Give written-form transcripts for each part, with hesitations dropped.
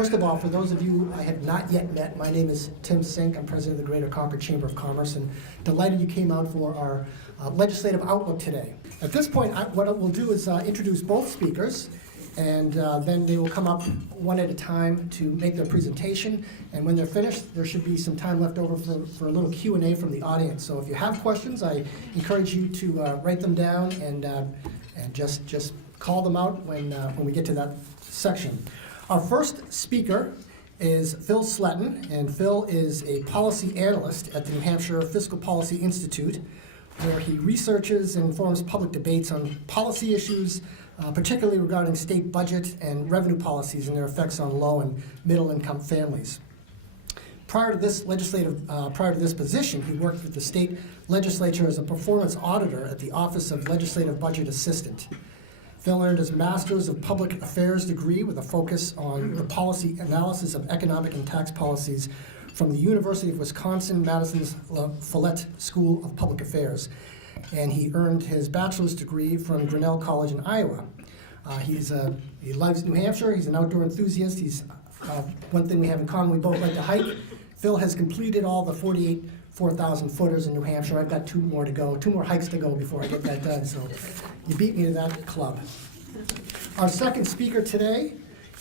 First of all, for those of you I have not yet met, my name is Tim Sink. I'm president of the Greater Concord Chamber of Commerce, and delighted you came out for our legislative outlook today. At this point, what we'll do is introduce both speakers, and then they will come up one at a time to make their presentation. And when they're finished, there should be some time left over for a little Q&A from the audience. So if you have questions, I encourage you to write them down and just call them out when we get to that section. Our first speaker is Phil Sletton, and Phil is a policy analyst at the New Hampshire Fiscal Policy Institute, where he researches and informs public debates on policy issues, particularly regarding state budget and revenue policies and their effects on low and middle income families. Prior to this position, he worked with the state legislature as a performance auditor at the Office of Legislative Budget Assistant. Phil earned his Master's of Public Affairs degree with a focus on the policy analysis of economic and tax policies from the University of Wisconsin-Madison's Follett School of Public Affairs. And he earned his bachelor's degree from Grinnell College in Iowa. He loves New Hampshire. He's an outdoor enthusiast. He's one thing we have in common, we both like to hike. Phil has completed all the 48 4,000 footers in New Hampshire. I've got two more hikes to go before I get that done, so you beat me to that club. Our second speaker today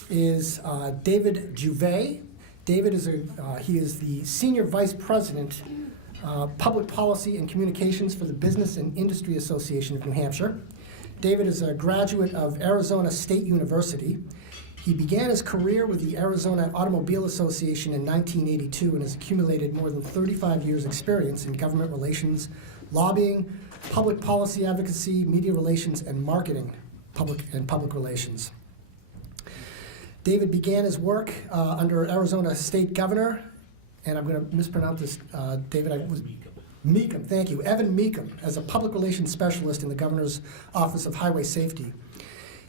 is David Juvet. David is he is the Senior Vice President, Public Policy and Communications for the Business and Industry Association of New Hampshire. David is a graduate of Arizona State University. He began his career with the Arizona Automobile Association in 1982 and has accumulated more than 35 years' experience in government relations, lobbying, public policy advocacy, media relations, and marketing, public relations. David began his work under Arizona State Governor, and I'm going to mispronounce this, David, Meekum, thank you, Evan Meekum, as a public relations specialist in the Governor's Office of Highway Safety.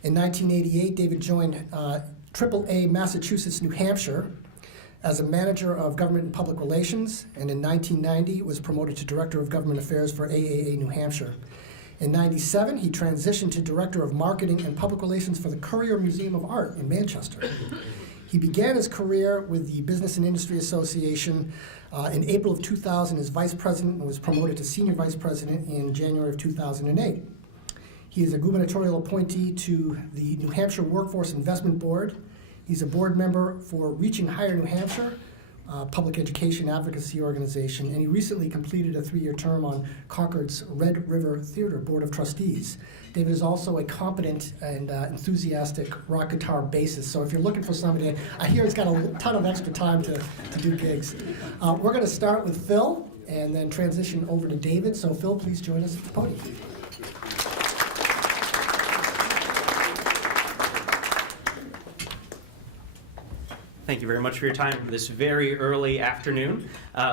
In 1988, David joined AAA Massachusetts, New Hampshire as a manager of government and public relations, and in 1990 was promoted to Director of Government Affairs for AAA New Hampshire. In 1997, he transitioned to Director of Marketing and Public Relations for the Currier Museum of Art in Manchester. He began his career with the Business and Industry Association in April of 2000 as Vice President and was promoted to Senior Vice President in January of 2008. He is a gubernatorial appointee to the New Hampshire Workforce Investment Board. He's a board member for Reaching Higher New Hampshire, public education advocacy organization, and he recently completed a 3-year term on Concord's Red River Theater Board of Trustees. David is also a competent and enthusiastic rock guitar bassist, so if you're looking for somebody, I hear he's got a ton of extra time to do gigs. We're going to start with Phil and then transition over to David, so Phil, please join us at the podium. Thank you very much for your time this very early afternoon.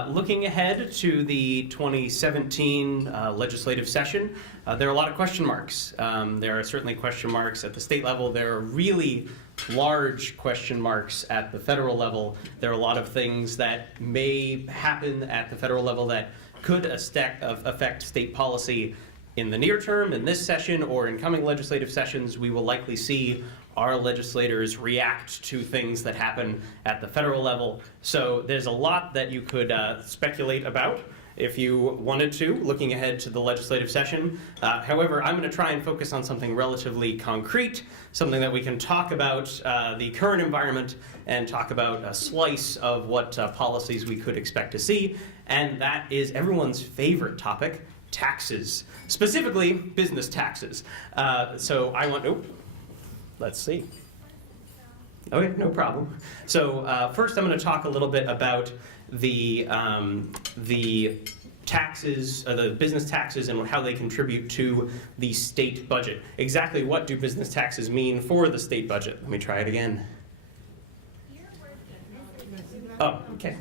Looking ahead to the 2017 legislative session, there are a lot of question marks. There are certainly question marks at the state level. There are really large question marks at the federal level. There are a lot of things that may happen at the federal level that could affect state policy in the near term, in this session, or in coming legislative sessions. We will likely see our legislators react to things that happen at the federal level. So there's a lot that you could speculate about if you wanted to, looking ahead to the legislative session. However, I'm going to try and focus on something relatively concrete, something that we can talk about the current environment and talk about a slice of what policies we could expect to see, and that is everyone's favorite topic, taxes, specifically business taxes. So I want to, let's see. Okay, no problem. So first I'm going to talk a little bit about the taxes, the business taxes and how they contribute to the state budget. Exactly what do business taxes mean for the state budget? Let me try it again. Oh, okay.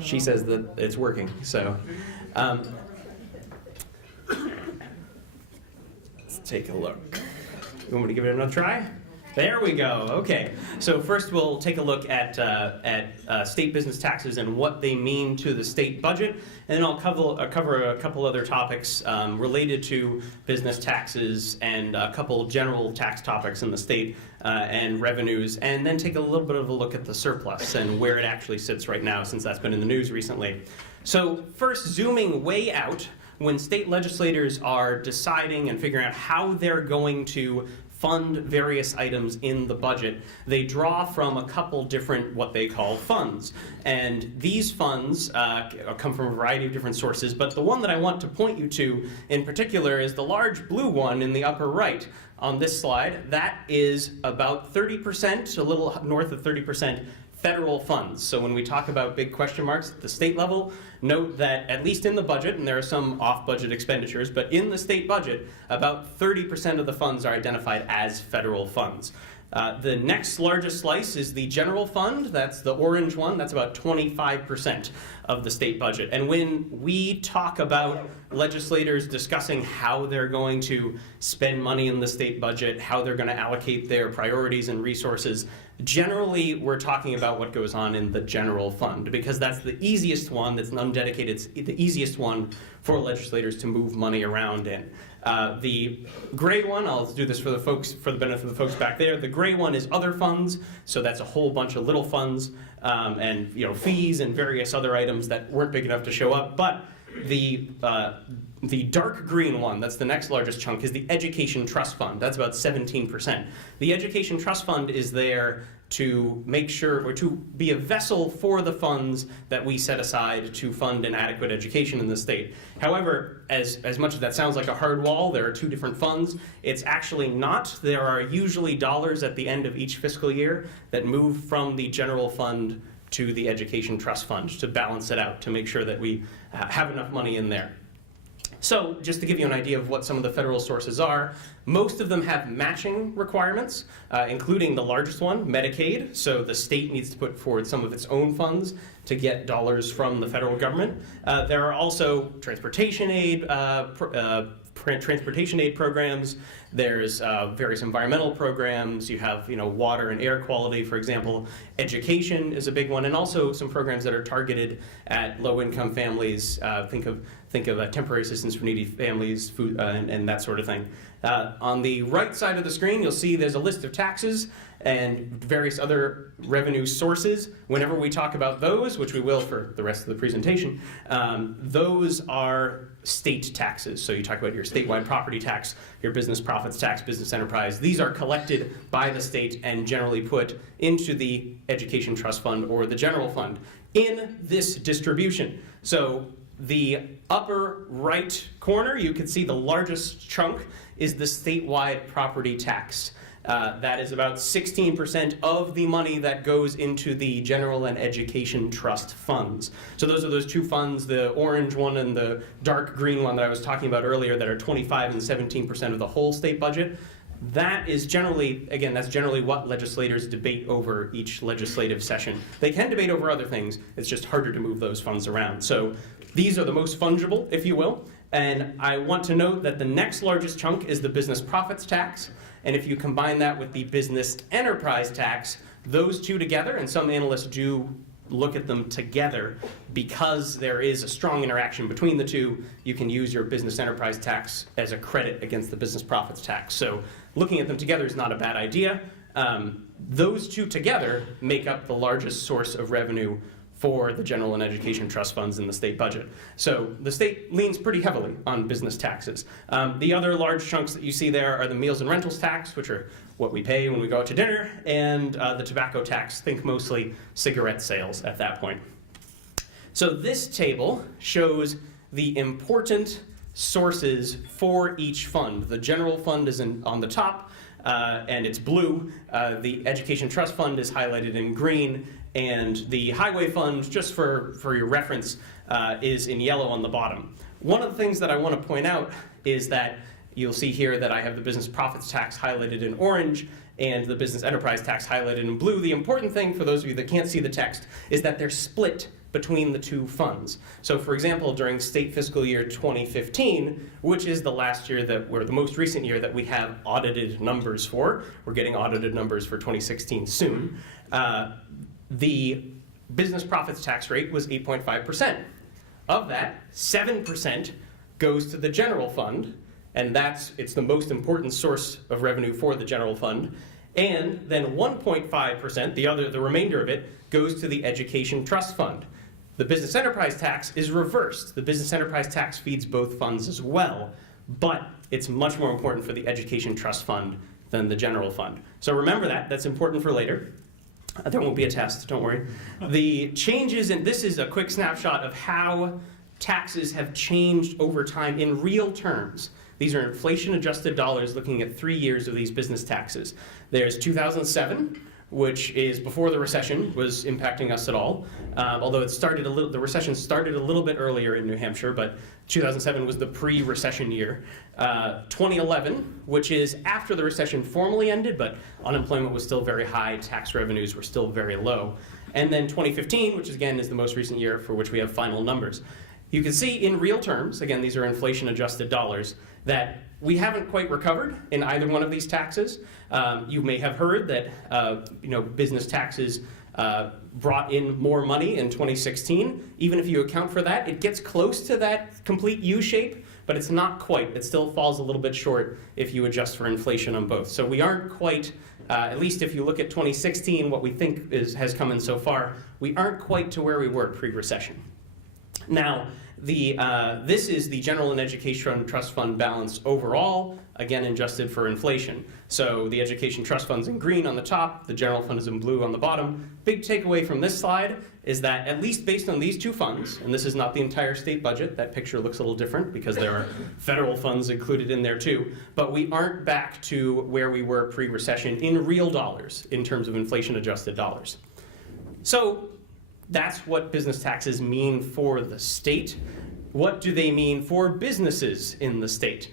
She says that it's working, so. Let's take a look. You want me to give it another try? There we go. Okay. So first we'll take a look at state business taxes and what they mean to the state budget, and then I'll cover a couple other topics related to business taxes and a couple general tax topics in the state and revenues, and then take a little bit of a look at the surplus and where it actually sits right now, since that's been in the news recently. So first, zooming way out, when state legislators are deciding and figuring out how they're going to fund various items in the budget, they draw from a couple different what they call funds. And these funds come from a variety of different sources, but the one that I want to point you to in particular is the large blue one in the upper right on this slide. That is about 30%, a little north of 30%, federal funds. So when we talk about big question marks at the state level, note that at least in the budget, and there are some off-budget expenditures, but in the state budget, about 30% of the funds are identified as federal funds. The next largest slice is the general fund. That's the orange one. That's about 25% of the state budget. And when we talk about legislators discussing how they're going to spend money in the state budget, how they're going to allocate their priorities and resources, generally we're talking about what goes on in the general fund, because that's the easiest one, that's undedicated, it's the easiest one for legislators to move money around in. The gray one, I'll do this for the benefit of the folks back there. The gray one is other funds, so that's a whole bunch of little funds and fees and various other items that weren't big enough to show up. But the dark green one, that's the next largest chunk, is the Education Trust Fund. That's about 17%. The Education Trust Fund is there to make sure, or to be a vessel for the funds that we set aside to fund an adequate education in the state. However, as much as that sounds like a hard wall, there are two different funds. It's actually not. There are usually dollars at the end of each fiscal year that move from the general fund to the Education Trust Fund to balance it out, to make sure that we have enough money in there. So just to give you an idea of what some of the federal sources are, most of them have matching requirements, including the largest one, Medicaid. So the state needs to put forward some of its own funds to get dollars from the federal government. There are also transportation aid programs. There's various environmental programs. You have, water and air quality, for example. Education is a big one, and also some programs that are targeted at low-income families. Think of temporary assistance for needy families, food, and that sort of thing. On the right side of the screen, you'll see there's a list of taxes and various other revenue sources. Whenever we talk about those, which we will for the rest of the presentation, those are state taxes. So you talk about your statewide property tax, your business profits tax, business enterprise. These are collected by the state and generally put into the Education Trust Fund or the general fund in this distribution. So the upper right corner, you can see the largest chunk is the statewide property tax. That is about 16% of the money that goes into the general and education trust funds. So those are those two funds, the orange one and the dark green one that I was talking about earlier, that are 25 and 17% of the whole state budget. That is generally, that's generally what legislators debate over each legislative session. They can debate over other things, it's just harder to move those funds around. So these are the most fungible, if you will. And I want to note that the next largest chunk is the business profits tax. And if you combine that with the business enterprise tax, those two together, and some analysts do look at them together because there is a strong interaction between the two, you can use your business enterprise tax as a credit against the business profits tax. So looking at them together is not a bad idea. Those two together make up the largest source of revenue for the general and education trust funds in the state budget. So the state leans pretty heavily on business taxes. The other large chunks that you see there are the meals and rentals tax, which are what we pay when we go out to dinner, and the tobacco tax, think mostly cigarette sales at that point. So this table shows the important sources for each fund. The general fund is on the top, and it's blue. The education trust fund is highlighted in green, and the highway fund, just for your reference, is in yellow on the bottom. One of the things that I want to point out is that you'll see here that I have the business profits tax highlighted in orange and the business enterprise tax highlighted in blue. The important thing for those of you that can't see the text is that they're split between the two funds. So for example, during state fiscal year 2015, which is the last year the most recent year that we have audited numbers for, we're getting audited numbers for 2016 soon, the business profits tax rate was 8.5%. Of that, 7% goes to the general fund, and it's the most important source of revenue for the general fund. And then 1.5%, the remainder of it, goes to the education trust fund. The business enterprise tax is reversed. The business enterprise tax feeds both funds as well, but it's much more important for the education trust fund than the general fund. So remember that's important for later. There won't be a test, don't worry. The changes, and this is a quick snapshot of how taxes have changed over time in real terms. These are inflation-adjusted dollars looking at 3 years of these business taxes. There's 2007, which is before the recession was impacting us at all. Although the recession started a little bit earlier in New Hampshire, but 2007 was the pre-recession year. 2011, which is after the recession formally ended, but unemployment was still very high, tax revenues were still very low. And then 2015, which again is the most recent year for which we have final numbers. You can see in real terms, again, these are inflation-adjusted dollars, that we haven't quite recovered in either one of these taxes. You may have heard that business taxes brought in more money in 2016. Even if you account for that, it gets close to that complete U shape, but it's not quite. It still falls a little bit short if you adjust for inflation on both. So we aren't quite, at least if you look at 2016, what we think has come in so far, we aren't quite to where we were pre-recession. Now, this is the general and education trust fund balance overall, again adjusted for inflation. So the education trust fund's in green on the top, the general fund is in blue on the bottom. Big takeaway from this slide is that at least based on these two funds, and this is not the entire state budget, that picture looks a little different because there are federal funds included in there too, but we aren't back to where we were pre-recession in real dollars in terms of inflation-adjusted dollars. So that's what business taxes mean for the state. What do they mean for businesses in the state?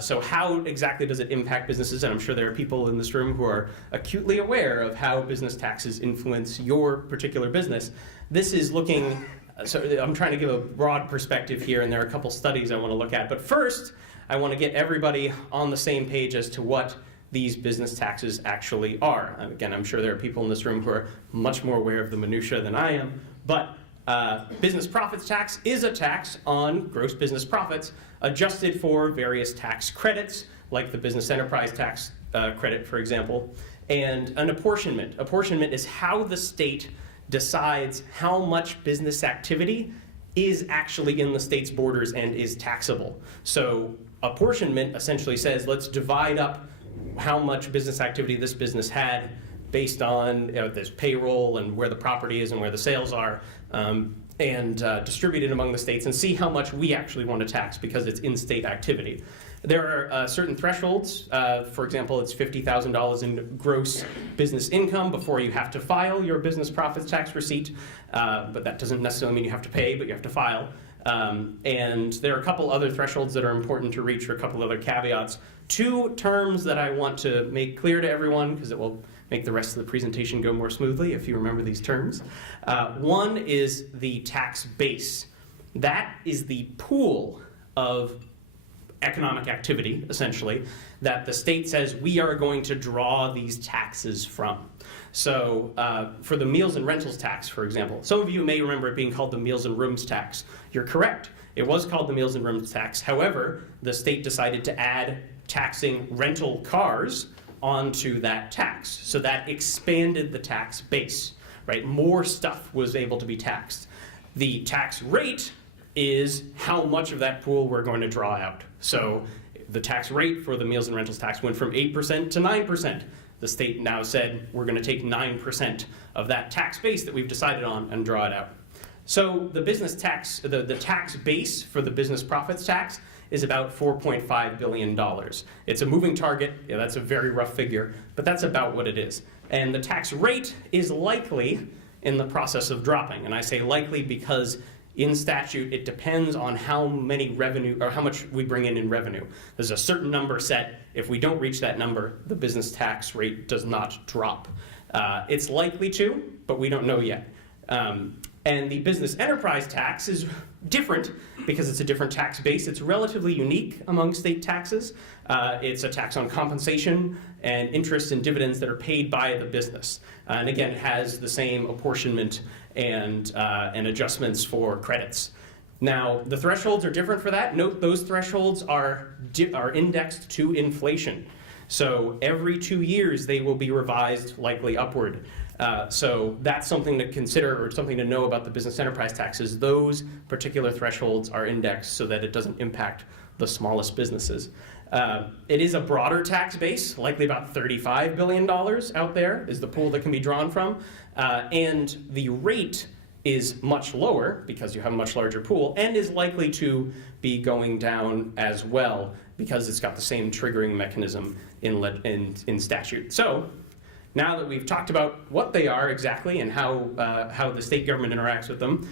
So how exactly does it impact businesses? And I'm sure there are people in this room who are acutely aware of how business taxes influence your particular business. This is looking, so I'm trying to give a broad perspective here, and there are a couple studies I want to look at. But first, I want to get everybody on the same page as to what these business taxes actually are. Again, I'm sure there are people in this room who are much more aware of the minutiae than I am, but business profits tax is a tax on gross business profits adjusted for various tax credits, like the business enterprise tax credit, for example, and an apportionment. Apportionment is how the state decides how much business activity is actually in the state's borders and is taxable. So apportionment essentially says, let's divide up how much business activity this business had based on this payroll and where the property is and where the sales are, and distribute it among the states and see how much we actually want to tax because it's in-state activity. There are certain thresholds. For example, it's $50,000 in gross business income before you have to file your business profits tax receipt, but that doesn't necessarily mean you have to pay, but you have to file. And there are a couple other thresholds that are important to reach, or a couple other caveats. Two terms that I want to make clear to everyone, because it will make the rest of the presentation go more smoothly if you remember these terms. One is the tax base. That is the pool of economic activity, essentially, that the state says we are going to draw these taxes from. So for the meals and rentals tax, for example, some of you may remember it being called the meals and rooms tax. You're correct. It was called the meals and rooms tax. However, the state decided to add taxing rental cars onto that tax. So that expanded the tax base, right? More stuff was able to be taxed. The tax rate is how much of that pool we're going to draw out. So the tax rate for the meals and rentals tax went from 8% to 9%. The state now said we're going to take 9% of that tax base that we've decided on and draw it out. So the business tax, the tax base for the business profits tax is about $4.5 billion. It's a moving target. Yeah, that's a very rough figure, but that's about what it is. And the tax rate is likely in the process of dropping. And I say likely because in statute, it depends on how many revenue, or how much we bring in revenue. There's a certain number set. If we don't reach that number, the business tax rate does not drop. It's likely to, but we don't know yet. And the business enterprise tax is different because it's a different tax base. It's relatively unique among state taxes. It's a tax on compensation and interest and dividends that are paid by the business. And again, it has the same apportionment and adjustments for credits. Now, the thresholds are different for that. Note those thresholds are indexed to inflation. So every 2 years they will be revised, likely upward. So that's something to consider or something to know about the business enterprise taxes. Those particular thresholds are indexed so that it doesn't impact the smallest businesses. It is a broader tax base, likely about $35 billion out there is the pool that can be drawn from. And the rate is much lower because you have a much larger pool and is likely to be going down as well because it's got the same triggering mechanism in statute. So now that we've talked about what they are exactly and how the state government interacts with them,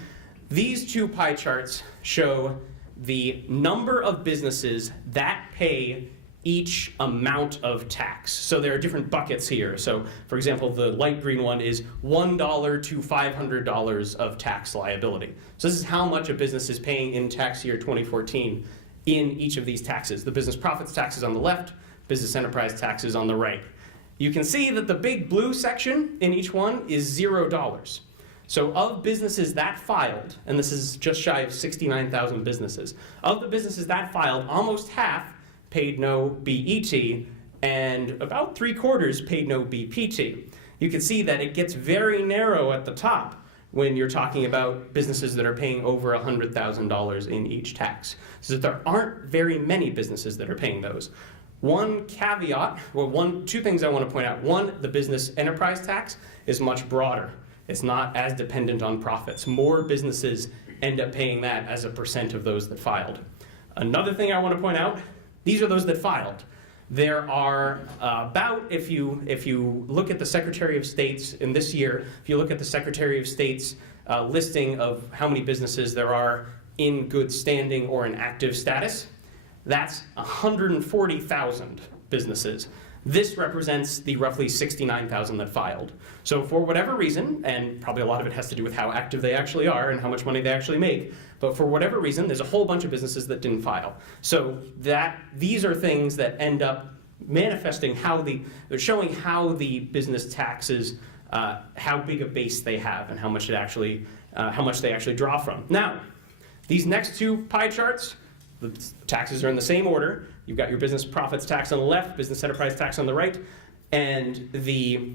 these two pie charts show the number of businesses that pay each amount of tax. So there are different buckets here. So for example, the light green one is $1 to $500 of tax liability. So this is how much a business is paying in tax year 2014 in each of these taxes. The business profits tax is on the left, business enterprise tax is on the right. You can see that the big blue section in each one is $0. So of businesses that filed, and this is just shy of 69,000 businesses, of the businesses that filed, almost half paid no BET, and about 3/4 paid no BPT. You can see that it gets very narrow at the top when you're talking about businesses that are paying over $100,000 in each tax. So there aren't very many businesses that are paying those. One caveat, well, two things I want to point out. One, the business enterprise tax is much broader. It's not as dependent on profits. More businesses end up paying that as a percent of those that filed. Another thing I want to point out, these are those that filed. There are about, if you look at the Secretary of State's in this year, if you look at the Secretary of State's listing of how many businesses there are in good standing or in active status, that's 140,000 businesses. This represents the roughly 69,000 that filed. So for whatever reason, and probably a lot of it has to do with how active they actually are and how much money they actually make, but for whatever reason, there's a whole bunch of businesses that didn't file. So these are things that end up manifesting showing how the business taxes, how big a base they have and how much they actually draw from. Now, these next two pie charts, the taxes are in the same order. You've got your business profits tax on the left, business enterprise tax on the right, and the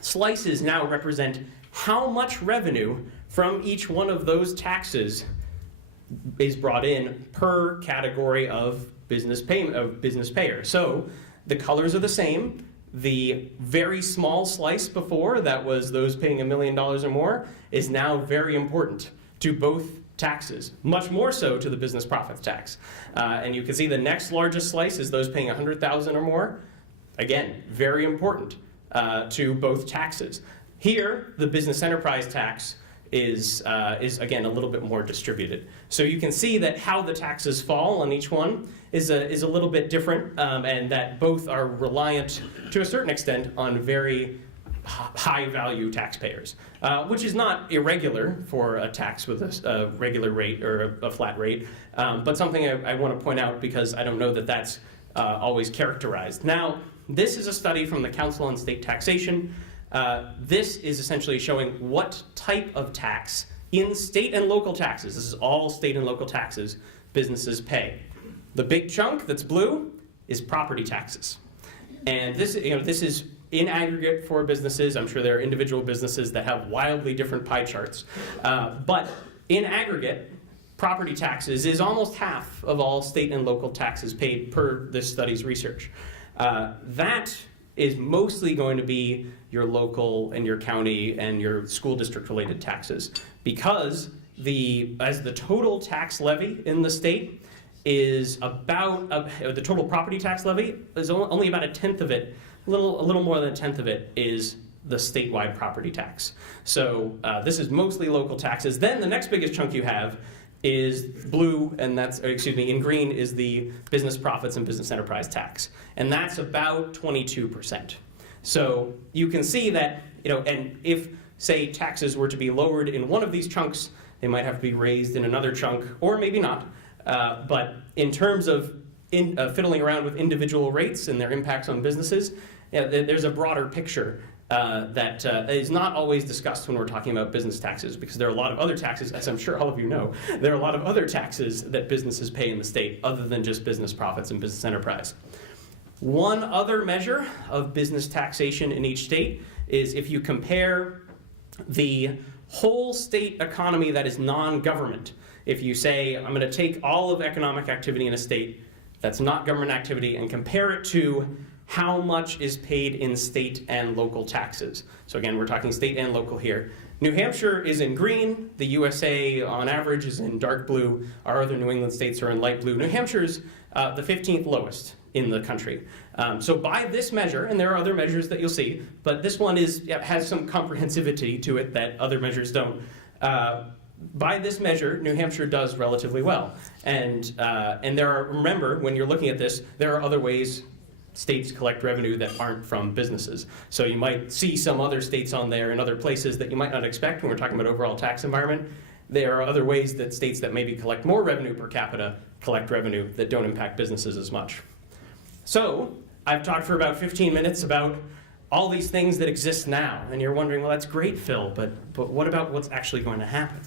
slices now represent how much revenue from each one of those taxes is brought in per category of business payer. So the colors are the same. The very small slice before, that was those paying $1 million or more, is now very important to both taxes, much more so to the business profits tax. And you can see the next largest slice is those paying $100,000 or more. Again, very important to both taxes. Here, the business enterprise tax is again a little bit more distributed. So you can see that how the taxes fall on each one is a little bit different, and that both are reliant to a certain extent on very high-value taxpayers, which is not irregular for a tax with a regular rate or a flat rate, but something I want to point out because I don't know that that's always characterized. Now, this is a study from the Council on State Taxation. This is essentially showing what type of tax in state and local taxes, this is all state and local taxes, businesses pay. The big chunk that's blue is property taxes. And this is in aggregate for businesses. I'm sure there are individual businesses that have wildly different pie charts. But in aggregate, property taxes is almost half of all state and local taxes paid per this study's research. That is mostly going to be your local and your county and your school district related taxes, because as the total tax levy in the state is about, the total property tax levy is only about a tenth of it, a little more than a tenth of it is the statewide property tax. So this is mostly local taxes. Then the next biggest chunk you have is blue, and in green is the business profits and business enterprise tax. And that's about 22%. So you can see that, and if say taxes were to be lowered in one of these chunks, they might have to be raised in another chunk, or maybe not. But in terms of fiddling around with individual rates and their impacts on businesses, there's a broader picture that is not always discussed when we're talking about business taxes, because there are a lot of other taxes, as I'm sure all of you know, there are a lot of other taxes that businesses pay in the state other than just business profits and business enterprise. One other measure of business taxation in each state is if you compare the whole state economy that is non-government. If you say, I'm going to take all of economic activity in a state that's not government activity and compare it to how much is paid in state and local taxes. So again, we're talking state and local here. New Hampshire is in green. The USA on average is in dark blue. Our other New England states are in light blue. New Hampshire's the 15th lowest in the country. So by this measure, and there are other measures that you'll see, but this one has some comprehensivity to it that other measures don't. By this measure, New Hampshire does relatively well. And there are, remember, when you're looking at this, there are other ways states collect revenue that aren't from businesses. So you might see some other states on there in other places that you might not expect when we're talking about overall tax environment. There are other ways that states that maybe collect more revenue per capita collect revenue that don't impact businesses as much. So I've talked for about 15 minutes about all these things that exist now, and you're wondering, well, that's great, Phil, but what about what's actually going to happen?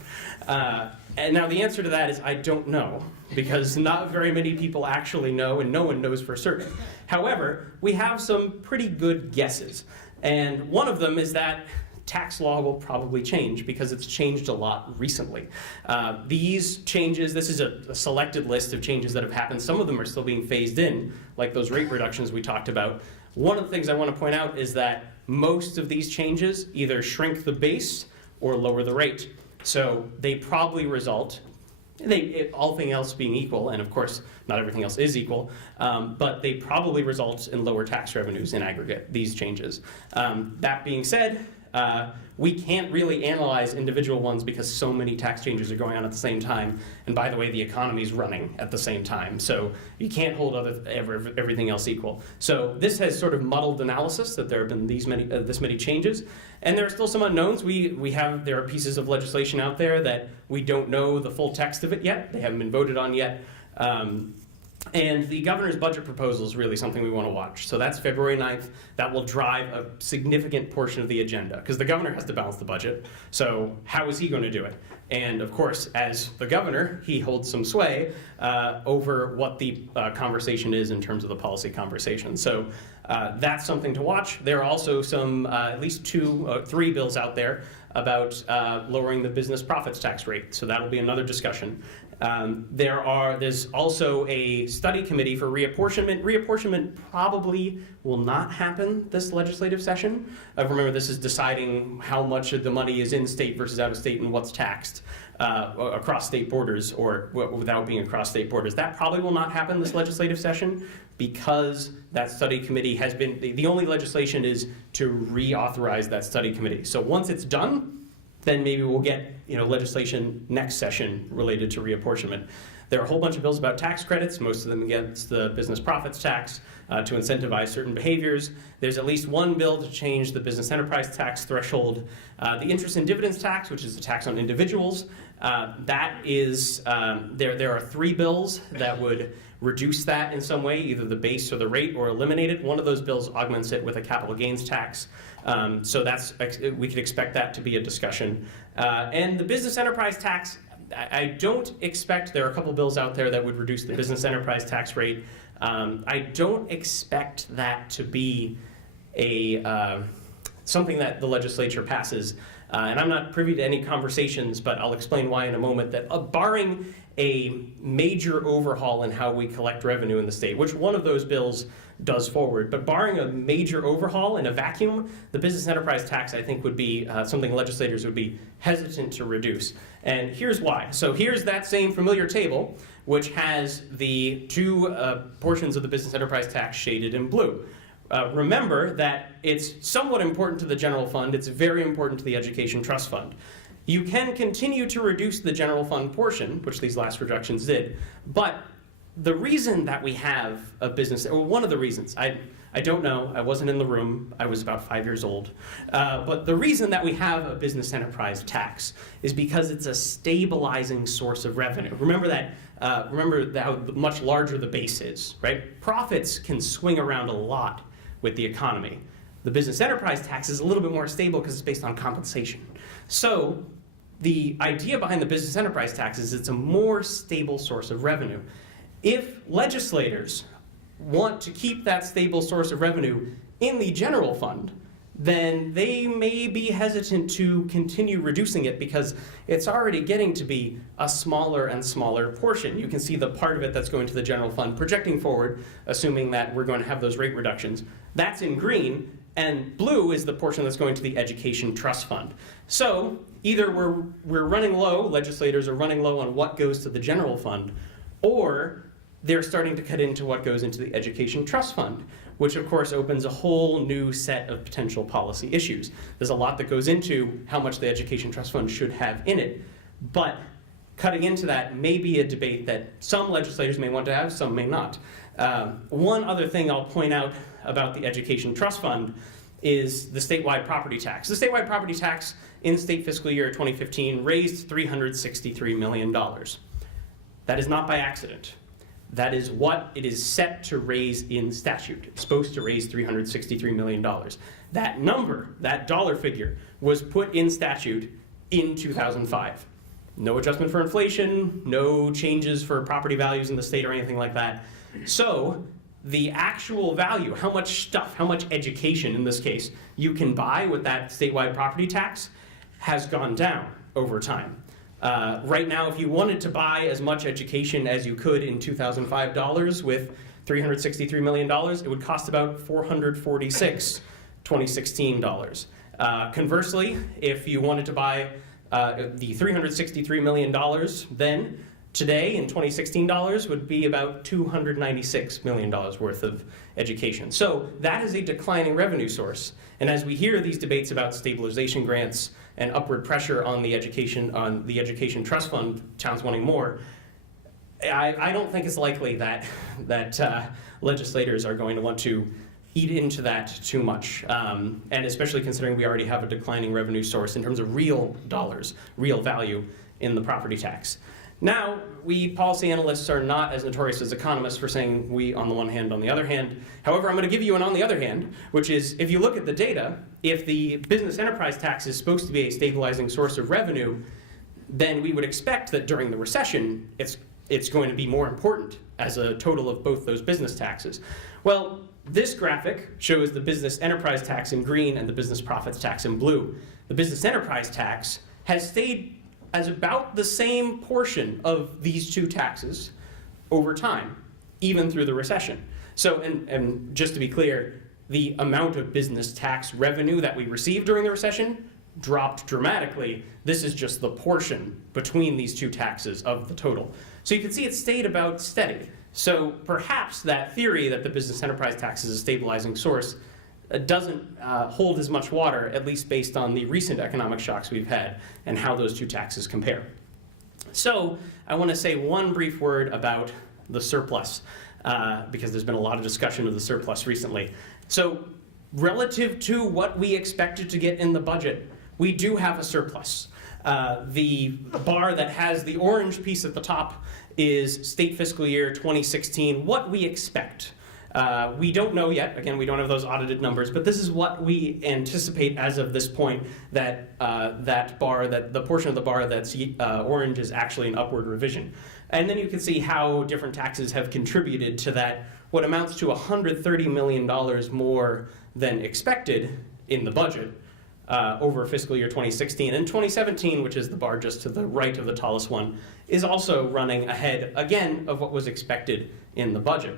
And now the answer to that is I don't know, because not very many people actually know, and no one knows for certain. However, we have some pretty good guesses, and one of them is that tax law will probably change because it's changed a lot recently. These changes, this is a selected list of changes that have happened. Some of them are still being phased in, like those rate reductions we talked about. One of the things I want to point out is that most of these changes either shrink the base or lower the rate. So they probably result, all things else being equal, and of course not everything else is equal, but they probably result in lower tax revenues in aggregate, these changes. That being said, we can't really analyze individual ones because so many tax changes are going on at the same time. And by the way, the economy's running at the same time. So you can't hold everything else equal. So this has sort of muddled analysis that there have been this many changes. And there are still some unknowns. There are pieces of legislation out there that we don't know the full text of it yet. They haven't been voted on yet. And the governor's budget proposal is really something we want to watch. So that's February 9th. That will drive a significant portion of the agenda, because the governor has to balance the budget. So how is he going to do it? And of course, as the governor, he holds some sway over what the conversation is in terms of the policy conversation. So that's something to watch. There are also some, at least three bills out there about lowering the business profits tax rate. So that'll be another discussion. There's also a study committee for reapportionment. Reapportionment probably will not happen this legislative session. Remember, this is deciding how much of the money is in state versus out of state and what's taxed across state borders or without being across state borders. That probably will not happen this legislative session because that study committee has been, the only legislation is to reauthorize that study committee. So once it's done, then maybe we'll get legislation next session related to reapportionment. There are a whole bunch of bills about tax credits, most of them against the business profits tax to incentivize certain behaviors. There's at least one bill to change the business enterprise tax threshold. The interest and dividends tax, which is a tax on individuals, that is, there are three bills that would reduce that in some way, either the base or the rate, or eliminate it. One of those bills augments it with a capital gains tax. So we could expect that to be a discussion. And the business enterprise tax, I don't expect, there are a couple bills out there that would reduce the business enterprise tax rate. I don't expect that to be something that the legislature passes. And I'm not privy to any conversations, but I'll explain why in a moment, that barring a major overhaul in how we collect revenue in the state, which one of those bills does forward, but barring a major overhaul in a vacuum, the business enterprise tax, I think, would be something legislators would be hesitant to reduce. And here's why. So here's that same familiar table, which has the two portions of the business enterprise tax shaded in blue. Remember that it's somewhat important to the general fund. It's very important to the education trust fund. You can continue to reduce the general fund portion, which these last reductions did, but the reason that we have a business, or one of the reasons, I don't know, I wasn't in the room, I was about 5 years old, but the reason that we have a business enterprise tax is because it's a stabilizing source of revenue. Remember how much larger the base is, right? Profits can swing around a lot with the economy. The business enterprise tax is a little bit more stable because it's based on compensation. So the idea behind the business enterprise tax is it's a more stable source of revenue. If legislators want to keep that stable source of revenue in the general fund, then they may be hesitant to continue reducing it because it's already getting to be a smaller and smaller portion. You can see the part of it that's going to the general fund projecting forward, assuming that we're going to have those rate reductions. That's in green, and blue is the portion that's going to the education trust fund. So either we're running low, legislators are running low on what goes to the general fund, or they're starting to cut into what goes into the education trust fund, which of course opens a whole new set of potential policy issues. There's a lot that goes into how much the education trust fund should have in it, but cutting into that may be a debate that some legislators may want to have, some may not. One other thing I'll point out about the education trust fund is the statewide property tax. The statewide property tax in state fiscal year 2015 raised $363 million. That is not by accident. That is what it is set to raise in statute. It's supposed to raise $363 million. That number, that dollar figure, was put in statute in 2005. No adjustment for inflation, no changes for property values in the state or anything like that. So the actual value, how much stuff, how much education in this case, you can buy with that statewide property tax has gone down over time. Right now, if you wanted to buy as much education as you could in 2005 dollars with $363 million, it would cost about $446 2016 dollars. Conversely, if you wanted to buy the $363 million then, today in 2016 dollars would be about $296 million worth of education. So that is a declining revenue source. And as we hear these debates about stabilization grants and upward pressure on the education trust fund, towns wanting more, I don't think it's likely that legislators are going to want to eat into that too much, and especially considering we already have a declining revenue source in terms of real dollars, real value in the property tax. Now, we policy analysts are not as notorious as economists for saying we on the one hand, on the other hand. However, I'm going to give you an on the other hand, which is if you look at the data, if the business enterprise tax is supposed to be a stabilizing source of revenue, then we would expect that during the recession, it's going to be more important as a total of both those business taxes. Well, this graphic shows the business enterprise tax in green and the business profits tax in blue. The business enterprise tax has stayed as about the same portion of these two taxes over time, even through the recession. So, and just to be clear, the amount of business tax revenue that we received during the recession dropped dramatically. This is just the portion between these two taxes of the total. So you can see it stayed about steady. So perhaps that theory that the business enterprise tax is a stabilizing source doesn't hold as much water, at least based on the recent economic shocks we've had and how those two taxes compare. So I want to say one brief word about the surplus, because there's been a lot of discussion of the surplus recently. So relative to what we expected to get in the budget, we do have a surplus. The bar that has the orange piece at the top is state fiscal year 2016, what we expect. We don't know yet. Again, we don't have those audited numbers, but this is what we anticipate as of this point, that the portion of the bar that's orange is actually an upward revision. And then you can see how different taxes have contributed to that, what amounts to $130 million more than expected in the budget over fiscal year 2016. And 2017, which is the bar just to the right of the tallest one, is also running ahead, again, of what was expected in the budget.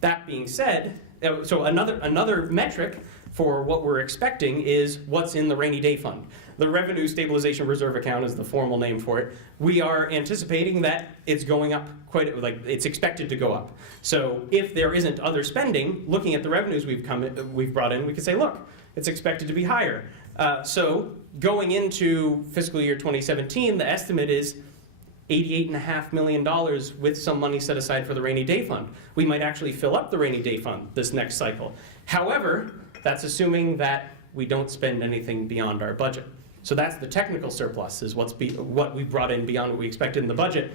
That being said, so another metric for what we're expecting is what's in the rainy day fund. The Revenue Stabilization Reserve Account is the formal name for it. We are anticipating that it's going up it's expected to go up. So if there isn't other spending, looking at the revenues we've brought in, we could say, look, it's expected to be higher. So going into fiscal year 2017, the estimate is $88.5 million with some money set aside for the rainy day fund. We might actually fill up the rainy day fund this next cycle. However, that's assuming that we don't spend anything beyond our budget. So that's the technical surplus, is what we brought in beyond what we expected in the budget.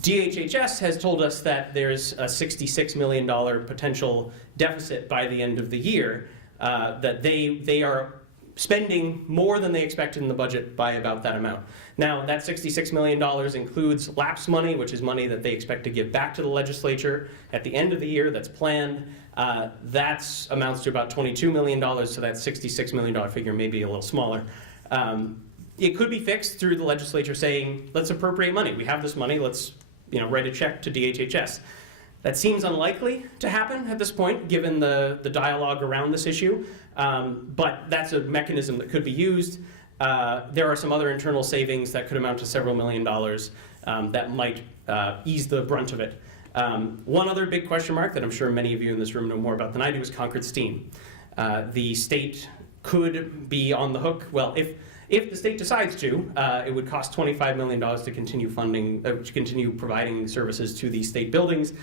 DHHS has told us that there's a $66 million potential deficit by the end of the year, that they are spending more than they expected in the budget by about that amount. Now, that $66 million includes lapse money, which is money that they expect to give back to the legislature at the end of the year that's planned. That amounts to about $22 million, so that $66 million figure may be a little smaller. It could be fixed through the legislature saying, let's appropriate money. We have this money, let's write a check to DHHS. That seems unlikely to happen at this point, given the dialogue around this issue, but that's a mechanism that could be used. There are some other internal savings that could amount to several $1 million that might ease the brunt of it. One other big question mark that I'm sure many of you in this room know more about than I do is Concord Steam. The state could be on the hook. Well, if the state decides to, it would cost $25 million to continue funding, to continue providing services to these state buildings.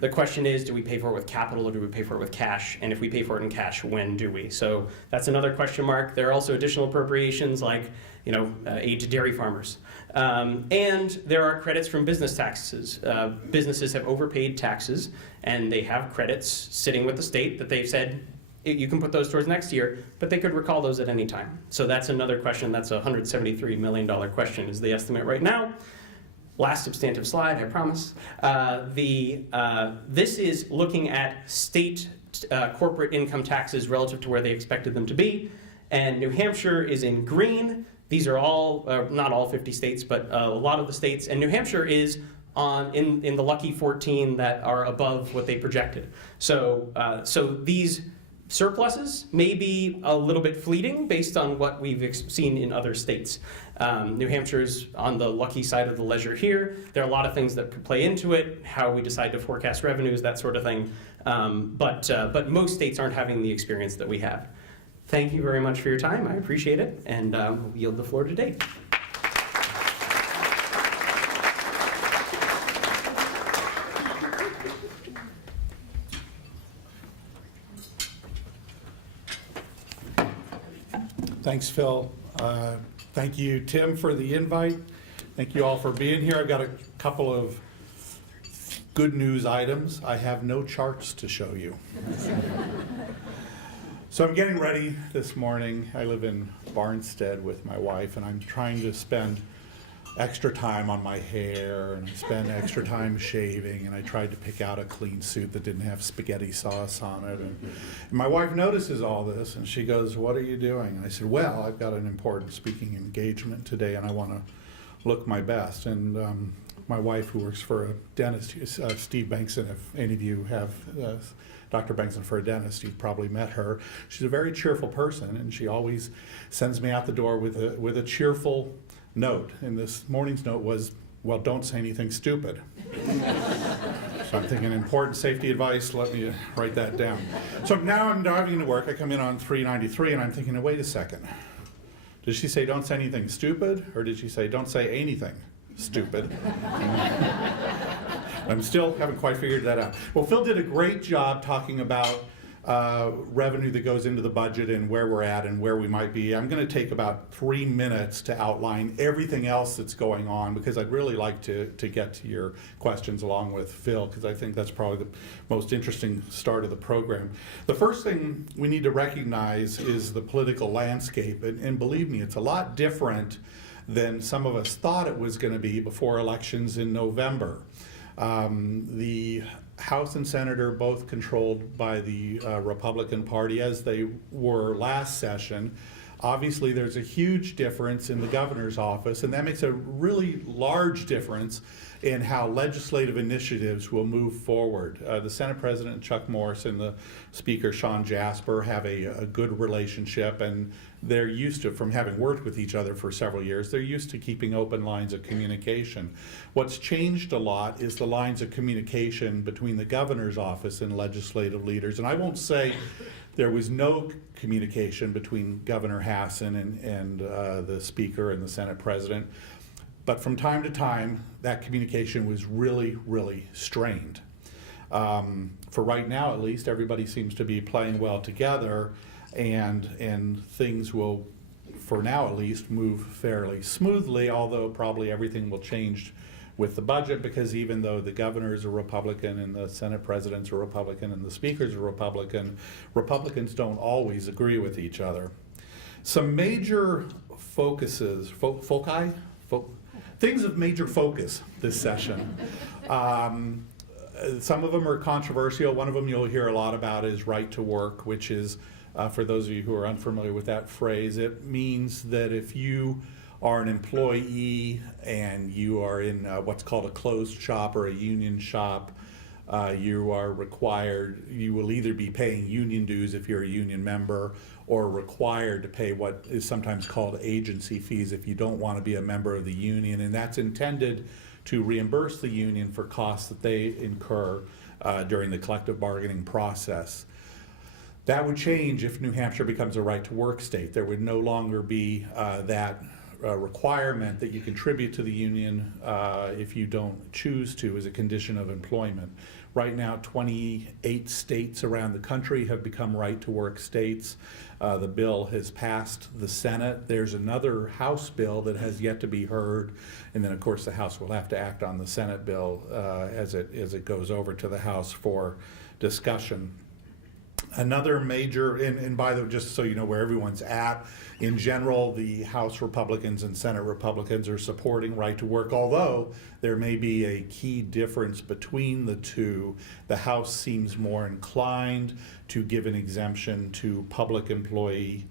The question is, do we pay for it with capital or do we pay for it with cash? And if we pay for it in cash, when do we? So that's another question mark. There are also additional appropriations like aid to dairy farmers. And there are credits from business taxes. Businesses have overpaid taxes and they have credits sitting with the state that they've said, you can put those towards next year, but they could recall those at any time. So that's another question. That's a $173 million question is the estimate right now. Last substantive slide, I promise. This is looking at state corporate income taxes relative to where they expected them to be. And New Hampshire is in green. These are all, not all 50 states, but a lot of the states. And New Hampshire is in the lucky 14 that are above what they projected. So these surpluses may be a little bit fleeting based on what we've seen in other states. New Hampshire's on the lucky side of the ledger here. There are a lot of things that could play into it, how we decide to forecast revenues, that sort of thing. But most states aren't having the experience that we have. Thank you very much for your time. I appreciate it, and we'll yield the floor to Dave. Thanks, Phil. Thank you, Tim, for the invite. Thank you all for being here. I've got a couple of good news items. I have no charts to show you. So I'm getting ready this morning. I live in Barnstead with my wife, and I'm trying to spend extra time on my hair, and I spend extra time shaving, and I tried to pick out a clean suit that didn't have spaghetti sauce on it. And my wife notices all this, and she goes, "What are you doing?" And I said, "Well, I've got an important speaking engagement today, and I want to look my best." And my wife, who works for a dentist, Steve Bankson, if any of you have Dr. Bankson for a dentist, you've probably met her. She's a very cheerful person, and she always sends me out the door with a cheerful note. And this morning's note was, "Well, don't say anything stupid." So I'm thinking important safety advice, let me write that down. So now I'm driving to work, I come in on 393, and I'm thinking, wait a second. Did she say don't say anything stupid, or did she say don't say anything stupid? I'm still haven't quite figured that out. Well, Phil did a great job talking about revenue that goes into the budget and where we're at and where we might be. I'm going to take about 3 minutes to outline everything else that's going on, because I'd really like to get to your questions along with Phil, because I think that's probably the most interesting start of the program. The first thing we need to recognize is the political landscape, and believe me, it's a lot different than some of us thought it was going to be before elections in November. The House and Senate are both controlled by the Republican Party, as they were last session. Obviously, there's a huge difference in the governor's office, and that makes a really large difference in how legislative initiatives will move forward. The Senate President, Chuck Morris, and the Speaker, Sean Jasper, have a good relationship, and they're used to, from having worked with each other for several years, they're used to keeping open lines of communication. What's changed a lot is the lines of communication between the governor's office and legislative leaders. And I won't say there was no communication between Governor Hassan and the Speaker and the Senate President, But from time to time, that communication was really, really strained. For right now, at least, everybody seems to be playing well together, and things will, for now at least, move fairly smoothly, although probably everything will change with the budget, because even though the governor is a Republican and the Senate president's a Republican and the speaker's a Republican, Republicans don't always agree with each other. Some major focuses, things of major focus this session. Some of them are controversial. One of them you'll hear a lot about is right to work, which is, for those of you who are unfamiliar with that phrase, it means that if you are an employee and you are in what's called a closed shop or a union shop, you are required, you will either be paying union dues if you're a union member, or required to pay what is sometimes called agency fees if you don't want to be a member of the union, and that's intended to reimburse the union for costs that they incur during the collective bargaining process. That would change if New Hampshire becomes a right-to-work state. There would no longer be that requirement that you contribute to the union if you don't choose to as a condition of employment. Right now, 28 states around the country have become right-to-work states. The bill has passed the Senate. There's another House bill that has yet to be heard, and then of course the House will have to act on the Senate bill as it goes over to the House for discussion. Another major, and by the way, just so you know where everyone's at, in general, the House Republicans and Senate Republicans are supporting right to work, although there may be a key difference between the two. The House seems more inclined to give an exemption to public employee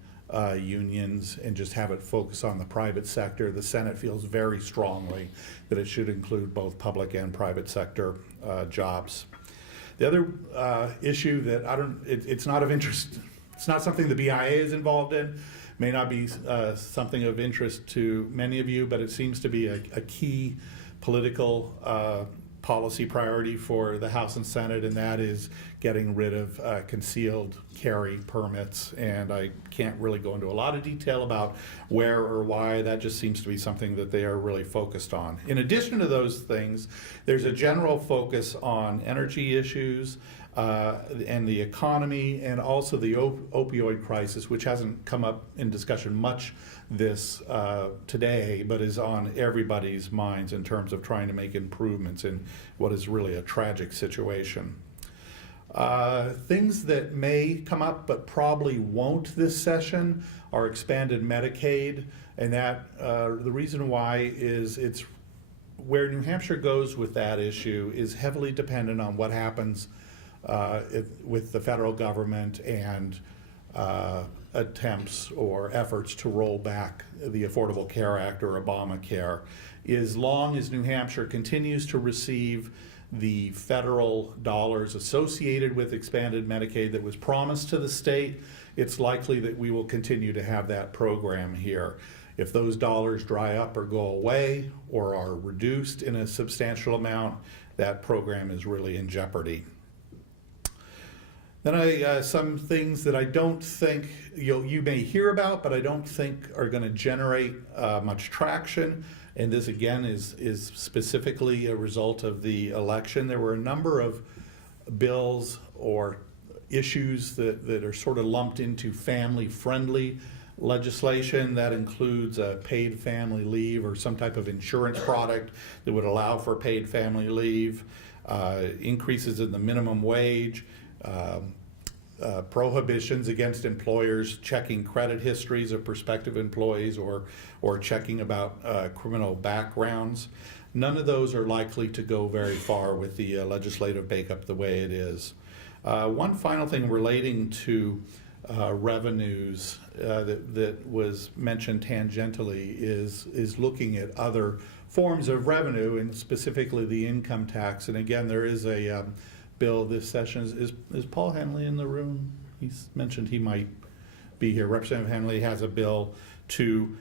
unions and just have it focus on the private sector. The Senate feels very strongly that it should include both public and private sector jobs. The other issue that it's not of interest, it's not something the BIA is involved in, may not be something of interest to many of you, but it seems to be a key political policy priority for the House and Senate, and that is getting rid of concealed carry permits. And I can't really go into a lot of detail about where or why. That just seems to be something that they are really focused on. In addition to those things, there's a general focus on energy issues and the economy, and also the opioid crisis, which hasn't come up in discussion much this today, but is on everybody's minds in terms of trying to make improvements in what is really a tragic situation. Things that may come up but probably won't this session are expanded Medicaid, and that the reason why is it's where New Hampshire goes with that issue is heavily dependent on what happens with the federal government and attempts or efforts to roll back the Affordable Care Act or Obamacare. As long as New Hampshire continues to receive the federal dollars associated with expanded Medicaid that was promised to the state, it's likely that we will continue to have that program here. If those dollars dry up or go away or are reduced in a substantial amount, that program is really in jeopardy. Then some things that I don't think you may hear about, but I don't think are going to generate much traction. And this again is specifically a result of the election. There were a number of bills or issues that are sort of lumped into family-friendly legislation. That includes paid family leave or some type of insurance product that would allow for paid family leave, increases in the minimum wage, prohibitions against employers checking credit histories of prospective employees or checking about criminal backgrounds. None of those are likely to go very far with the legislative makeup the way it is. One final thing relating to revenues that was mentioned tangentially is looking at other forms of revenue, and specifically the income tax. And again, there is a bill this session. Is Paul Henley in the room? He's mentioned he might be here. Representative Henley has a bill to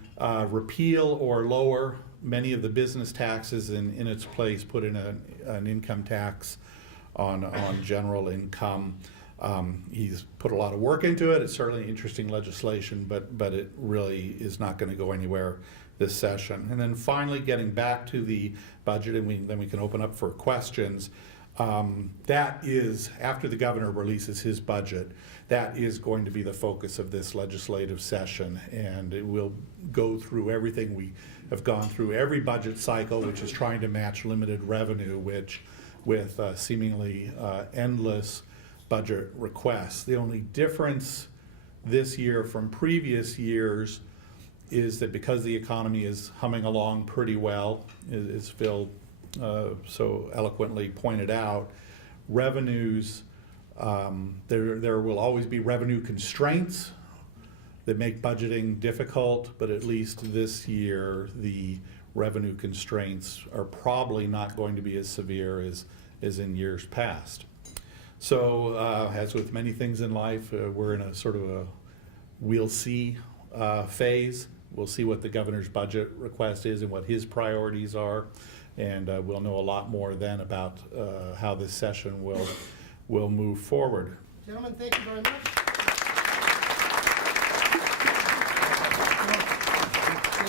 repeal or lower many of the business taxes and in its place put in an income tax on general income. He's put a lot of work into it. It's certainly interesting legislation, but it really is not going to go anywhere this session. And then finally, getting back to the budget, and then we can open up for questions. That is, after the governor releases his budget, that is going to be the focus of this legislative session, and it will go through everything we have gone through every budget cycle, which is trying to match limited revenue, which with seemingly endless budget requests. The only difference this year from previous years is that because the economy is humming along pretty well, as Phil so eloquently pointed out, revenues, there will always be revenue constraints that make budgeting difficult, but at least this year the revenue constraints are probably not going to be as severe as in years past. So as with many things in life, we're in a sort of a we'll see phase. We'll see what the governor's budget request is and what his priorities are, and we'll know a lot more then about how this session will move forward. Gentlemen, thank you very much.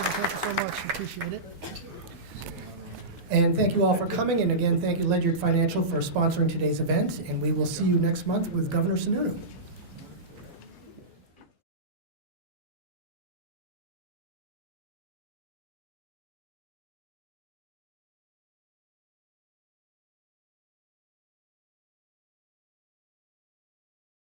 Thank you so much. Appreciate it. And thank you all for coming. And again, thank you Ledyard Financial for sponsoring today's event. And we will see you next month with Governor Sununu.